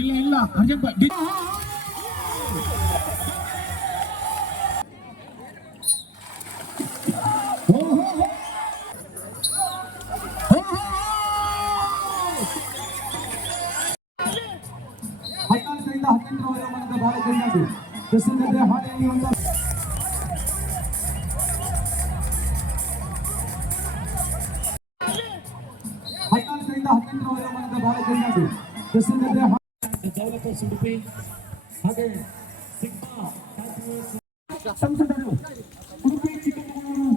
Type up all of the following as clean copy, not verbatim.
ಇಲ್ಲ ಅರ್ಜೆಂಟ್ ಉಡುಪಿ ಹಾಗೆ ಸಂಸದರು ಉಡುಪಿ ಚಿಕ್ಕಮಗಳೂರು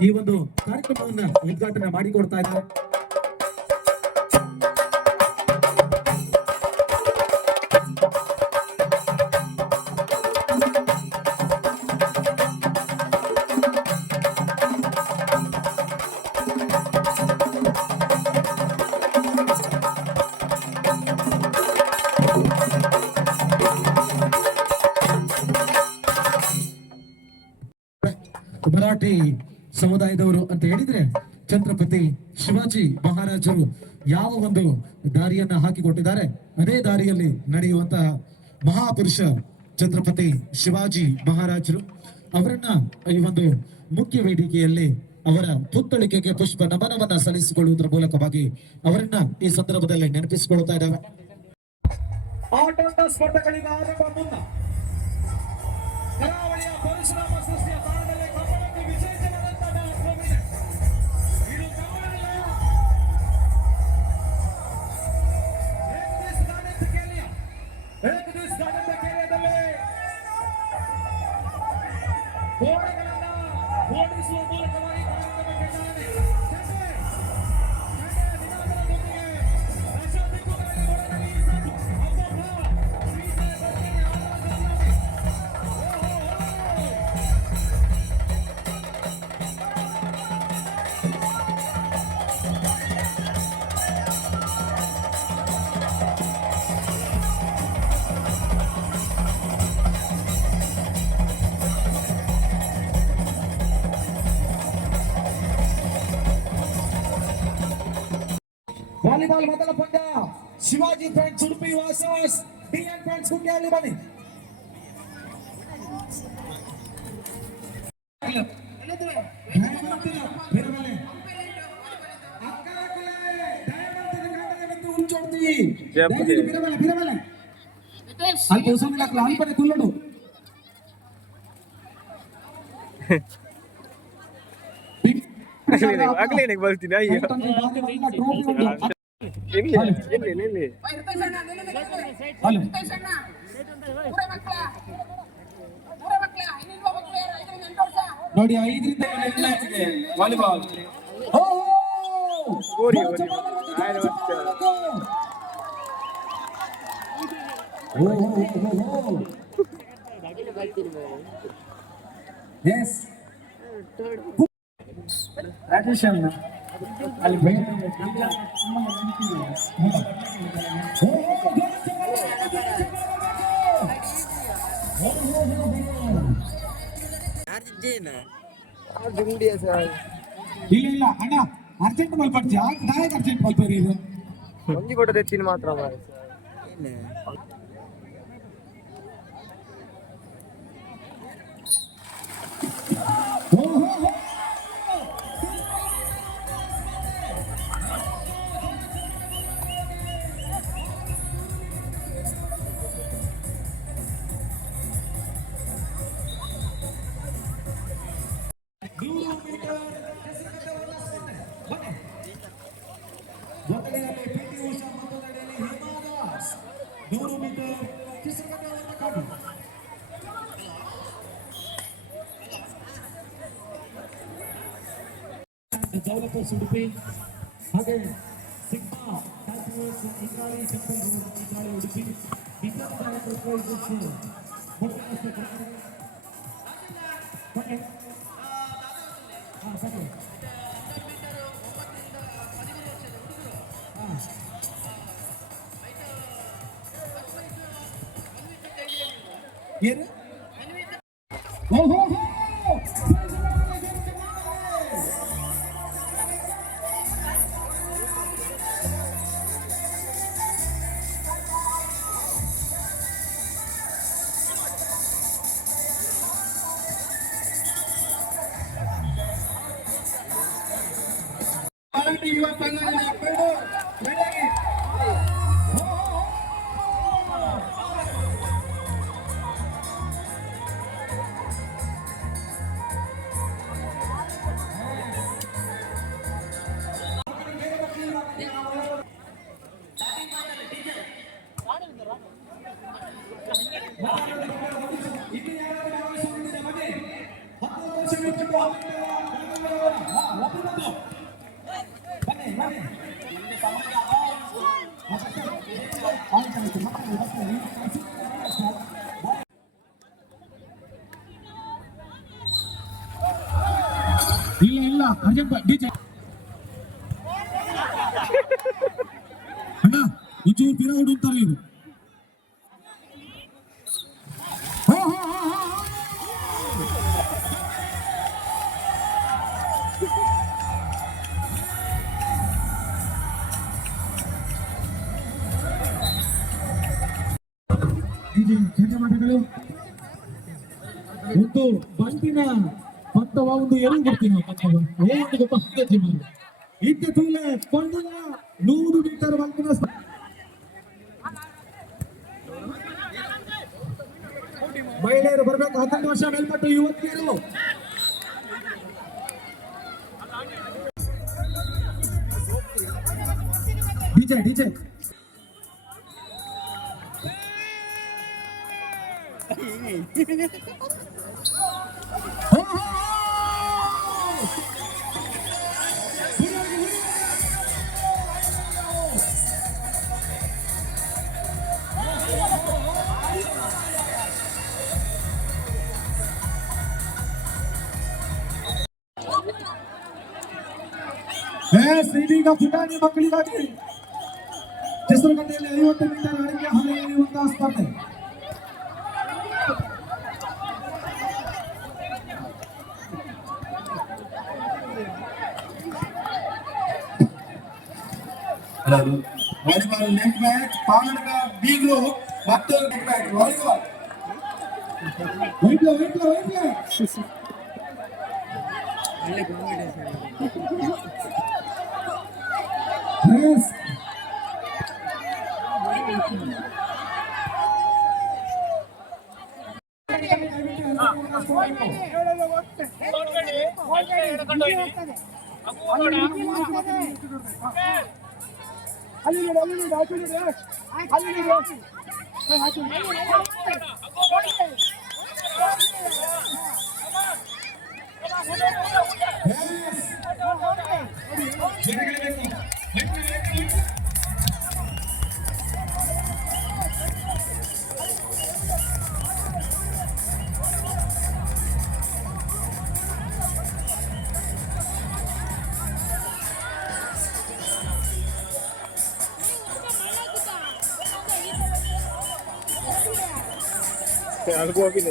ಈ ಒಂದು ಕಾರ್ಯಕ್ರಮವನ್ನು ಉದ್ಘಾಟನೆ ಮಾಡಿಕೊಡ್ತಾ ಇದ್ದಾರೆ. ಮರಾಠಿ ಸಮುದಾಯದವರು ಅಂತ ಹೇಳಿದ್ರೆ ಛತ್ರಪತಿ ಶಿವಾಜಿ ಮಹಾರಾಜರು ಯಾವ ಒಂದು ದಾರಿಯನ್ನ ಹಾಕಿಕೊಟ್ಟಿದ್ದಾರೆ ಅದೇ ದಾರಿಯಲ್ಲಿ ನಡೆಯುವಂತಹ ಮಹಾಪುರುಷ ಛತ್ರಪತಿ ಶಿವಾಜಿ ಮಹಾರಾಜರು ಅವರನ್ನ ಈ ಒಂದು ಮುಖ್ಯ ವೇದಿಕೆಯಲ್ಲಿ ಅವರ ಪುತ್ಥಳಿಕೆಗೆ ಪುಷ್ಪ ನಮನವನ್ನ ಸಲ್ಲಿಸಿಕೊಳ್ಳುವುದರ ಮೂಲಕವಾಗಿ ಅವರನ್ನ ಈ ಸಂದರ್ಭದಲ್ಲಿ ನೆನಪಿಸಿಕೊಳ್ತಾ ಇದ್ದಾವೆ. ಆಟೋಟ ಸ್ಪರ್ಧೆಗಳಿಗೆ ಆರಂಭ ಮುನ್ನ ಕರಾವಳಿಯ ಪರಶುರಾಮ ಸೃಷ್ಟಿಯ ತಾಣದಲ್ಲಿ ಕಮಲಕ್ಕೆ ವಿಶೇಷವಾದಂತಹ ಮಹತ್ವವಿದೆ. ಇದು ಕಮಲದ ಏಕದಿವಸ ಕೇಂದ್ರದಲ್ಲಿ ಗೋಡೆಗಳನ್ನ ಓಡಿಸುವ ಮೂಲಕವಾಗಿ ವಾಲಿಬಾಲ್ ಮೊದಲ ಪಂದ್ಯ Shivaji friends Udupi versus DN friends ಕುಂಡಿಯಲ್ಲಿ ಬನ್ನಿ. ಆಗ್ಲೇನೆ ಬರ್ತೀನಿ ಅಯ್ಯೋ ನೋಡಿ 5ರಿಂದ ವಾಲಿಬಾಲ್ ಅಲ್ಲಿ ಇಲ್ಲ ಅಣ್ಣ ಅರ್ಜೆಂಟ್ ಮಲ್ಪಡ್ತಿ ನಾಯಕ ಅರ್ಜೆಂಟ್ ಮಲ್ಪೇರಿ ಇದು ಒಂಜಿ ಕೊಟ್ಟ ತೆತ್ತಿನ ಮಾತ್ರ ಡೆವಲಪರ್ಸ್ ಉಡುಪಿ ಹಾಗೆ ಸಿಗ್ಮಾ ಟ್ಯಾಕ್ಟರ್ಸ್ ಇಂಗಾಳಿ ಟೆಂಪಲ್ ರೋಡ್ ಇಂಗಾಳಿ ಉಡುಪಿ ಬಿಕಾಸ್ ಏನು ಓಹೋ ಯುವ ಸಂಘಟನೆ ಇಲ್ಲ ಅರ್ಜೆಂಟ್ ಡಿಜೆ ಅಣ್ಣ ಒಂಚೂರು ಪಿರ ಹೊಡುತ್ತಾರೆ ಇದು ಧನ್ಯವಾದಗಳು. ಒಂದು ಬಂಟಿನ ಪಂತವ ಒಂದು ಎಲ್ಲಿ ಕೊಡ್ತೀನಿ ಇಂತೆ ತೂಲೆ ಕೊಂಡಲ್ಲ 100 ಮೀಟರ್ ಬಂಟಿನ ಮಹಿಳೆಯರು ಬರ್ಬೇಕು 11 ವರ್ಷ ಮೇಲ್ಪಟ್ಟು ಯುವತಿಯರು ಡಿಜೆ ಡಿಜೆ ಶ್ರೀನಿಗ ಪುಟಾಣಿ ಮಕ್ಕಳಿಗಾಗಿ ಹೆಸರುಗಟ್ಟೆಯಲ್ಲಿ 50 ಮೀಟರ್ ಅಡಿಗೆ ಹಳೆ ಎಳೆಯುವಂತಹ ಸ್ಪರ್ಧೆ. ವಾಲಿಬಾಲ್ ಲೆಫ್ಟ್ ಬ್ಯಾಕ್ ಪಾಂಡಗ ಬಿ ಗ್ರೂಪ್ ಮತ್ತು ಲೆಫ್ಟ್ ಬ್ಯಾಕ್ ವಾಲಿಬಾಲ್ ವೈಟ್ಲ Yes. ಅಲ್ಗೂ ಹೋಗಿಲ್ಲ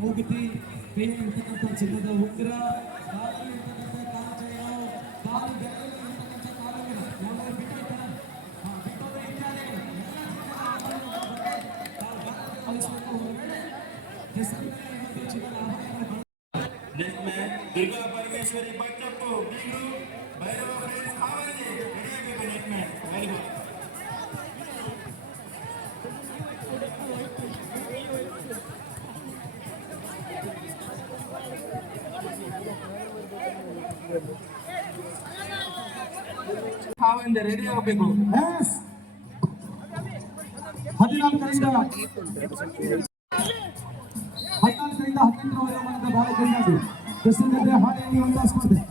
ಮೂಗುತಿ ಕೈಯಲ್ಲಿರ್ತಕ್ಕಂಥ ಚಿನ್ನದ ಉಂಗುರ ಕಾಲಲ್ಲಿರ್ತಕ್ಕಂಥ ಕಾಲಚಯ ಕಾಲು ಬೆರಳಲ್ಲಿರ್ತಕ್ಕಂಥ ಕಾಲುಂಗುರ ಯಾವಾಗ ಬಿಟ್ಟೈತಲ್ಲ ಬಿಟ್ಟೋದ್ರೆ ಇತ್ಯಾದಿಗಳು नेक्स्ट में दुर्गा परमेश्वरी बच्चप्पू बीगू भैरव फ्रेंड्स आवाजी रेडी नेक्स्ट में वेरी गुड ರೆಡಿ ಆಗಬೇಕು 14ರಿಂದ 18ರವರೆಗೆ ಭಾರತ ಕೃಷ್ಣಗಡ್ಡೆ ಹಾಡಿಯನ್ನು ಸ್ಪರ್ಧೆ